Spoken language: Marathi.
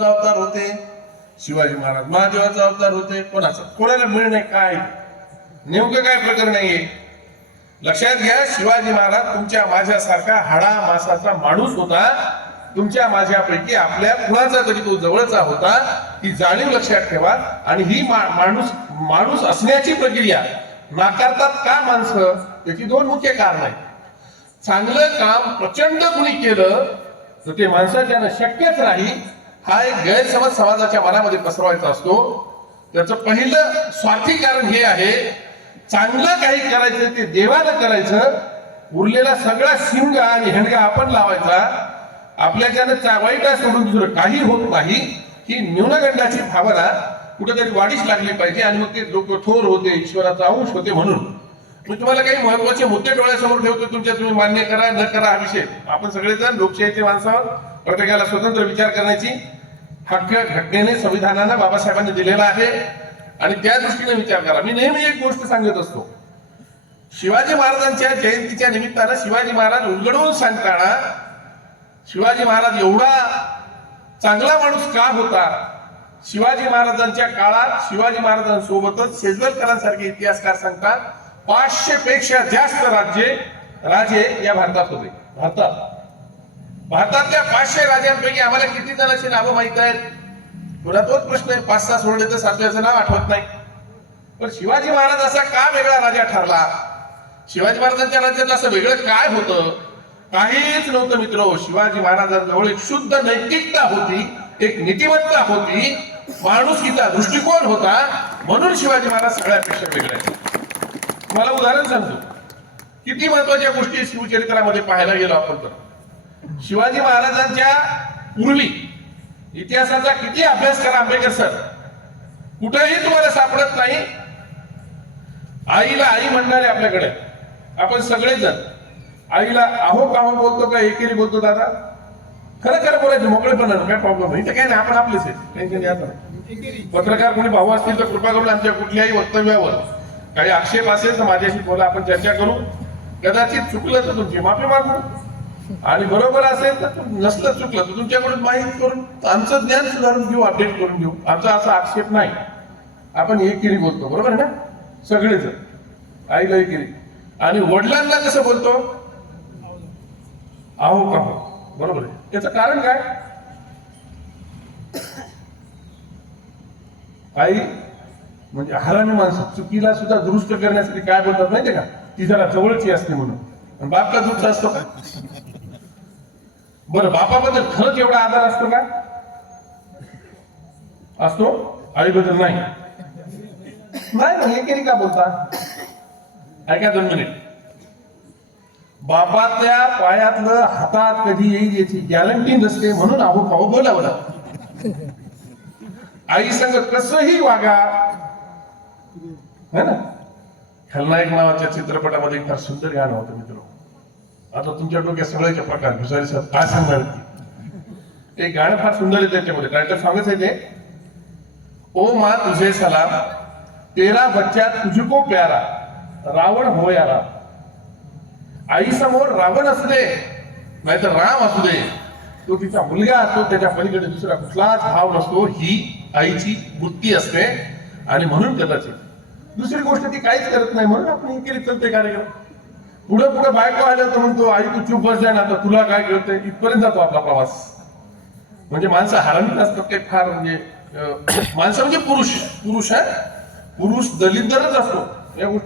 अवतार होते शिवाजी महाराज, महादेवाचा अवतार होते कोणाला मिळ नाही, काय नेमकं काय प्रकरण नाहीये. लक्षात घ्या, शिवाजी महाराज तुमच्या माझ्यासारखा हाडा मासाचा माणूस होता. तुमच्या माझ्यापैकी आपल्या कुणाचा तरी तो जवळचा होता, ही जाणीव लक्षात ठेवा. आणि ही माणूस असण्याची प्रक्रिया नाकारतात का माणसं? त्याची दोन मुख्य कारण आहेत. चांगलं काम प्रचंड कुणी केलं तर ते माणसाच्यानं शक्यच नाही, हा एक गैरसमज समाजाच्या मनामध्ये पसरवायचा असतो. त्याचं पहिलं स्वार्थी कारण हे आहे, चांगलं काही करायचं ते देवानं करायचं, उरलेला सगळा शिंगा आणि हेंडगा आपण लावायचा. आपल्याच्यानं वाईट सोडून दुसरं काही होत नाही, ही न्यूनगंडाची भावना कुठेतरी वाढीस लागली पाहिजे. आणि मग ते लोक थोर होते, ईश्वराचा अंश होते. म्हणून मी तुम्हाला काही महत्वाचे मुद्दे डोळ्यासमोर ठेवतो, तुम्ही मान्य करा न करा हा विषय. आपण सगळेजण लोकशाहीचे माणसावर, प्रत्येकाला स्वतंत्र विचार करण्याची हक्क घटनेने संविधानानं बाबासाहेबांनी दिलेला आहे आणि त्या दृष्टीने विचार करा. मी नेहमी एक गोष्ट सांगत असतो, शिवाजी महाराजांच्या जयंतीच्या निमित्तानं शिवाजी महाराज उलगडून सांगताना शिवाजी महाराज एवढा चांगला माणूस का होता, शिवाजी महाराजांच्या काळात शिवाजी महाराजांसोबतच शेजवलकरांसारखे इतिहासकार सांगतात 500 पेक्षा जास्त राजे या भारतात होते. भारतातल्या 500 राजांपैकी आम्हाला किती जणांची नावं माहित आहेत? पुन्हा तोच प्रश्न आहे, 5-6 सोडले तर 7व्याचं नाव आठवत नाही. पण शिवाजी महाराज असा का वेगळा राजा ठरला? शिवाजी महाराजांच्या राज्यात असं वेगळं काय होतं? काहीच नव्हतं मित्र. शिवाजी महाराजांजवळ एक शुद्ध नैतिकता होती, एक नीतिमत्ता होती, माणुसकीचा दृष्टिकोन होता. म्हणून शिवाजी महाराज सगळ्यापेक्षा वेगळे आहेत. तुम्हाला उदाहरण सांगतो, किती महत्वाच्या गोष्टी शिवचरित्रामध्ये पाहायला गेलो आपण तर. शिवाजी महाराजांच्या पूर्वी इतिहासाचा किती अभ्यास करा आंबेडकर सर, कुठेही तुम्हाला सापडत नाही. आईला आई म्हणणारे आपल्याकडे आपण सगळेजण आईला आहो काहो बोलतो का एकेरी बोलतो? दादा खरं खरं बोलायचं मोकळेपणानं, काय प्रॉब्लेम नाही. तर काय नाही, आपण आपलेच आहे, टेन्शन घ्यायचं नाही. पत्रकार कोणी भाऊ असतील तर कृपा करून आमच्या कुठल्याही वक्तव्यावर काही आक्षेप असेल तर माझ्याशी बोला, आपण चर्चा करू. कदाचित चुकलं तर तुमची माफी मागू, आणि बरोबर असेल तर नसलं चुकलं तर तुमच्याकडून माहिती करून आमचं ज्ञान सुधारून घेऊ, अपडेट करून घेऊ. आमचा असा आक्षेप नाही. आपण एकेरी बोलतो, बरोबर आहे ना? सगळेच आईला एकेरी. आणि वडिलांना कसं बोलतो? आहो का हो, बरोबर आहे. त्याचं कारण काय? आई म्हणजे हरामी माणसं, चुकीला सुद्धा दुरुस्त करण्यासाठी काय बोलतात माहिती का? ती जरा जवळची असते म्हणून. बाप का दुःख असतो का? बरं, बापाबद्दल खरंच एवढा आदर असतो का? असतो. आईबद्दल नाही. नाही एकेरी का बोलता? ऐका 2 मिनिट. बापाच्या पायातलं हातात कधी येईल याची गॅरंटी नसते, म्हणून आहो खाऊ बोलावं. आई संग कसंही वागा, है ना? खलनायक नावाच्या चित्रपटामध्ये फार सुंदर गाणं होतं मित्र. आता तुमच्या डोक्यात सगळ्याचे प्रकार भुसारी सर काय सांगणार? ते गाणं फार सुंदर आहे. त्याच्यामध्ये टायटल सॉंगच आहे ते, ओ माँ तुझे सलाम, तेरा बच्चा तुझको प्यारा, रावण हो यारा. आई समोर रावण असू दे नाहीतर राम असू दे, तो तिचा मुलगा असतो, त्याच्या पलीकडे दुसरा कुठलाच भाव नसतो. ही आईची वृत्ती असते. आणि म्हणून कदाचित दुसरी गोष्ट ती काहीच करत नाही, म्हणून आपण केली चलते कार्यक्रम. पुढे पुढे बायको आल्या तर म्हणतो आई तू चूप बस जाय ना, आता तुला काय कळतंय, इथपर्यंत जातो आपला प्रवास. म्हणजे माणसं हरामीत असतात काही फार. म्हणजे माणसं म्हणजे पुरुष आहे, पुरुष दलिंदरच असतो या गोष्टी.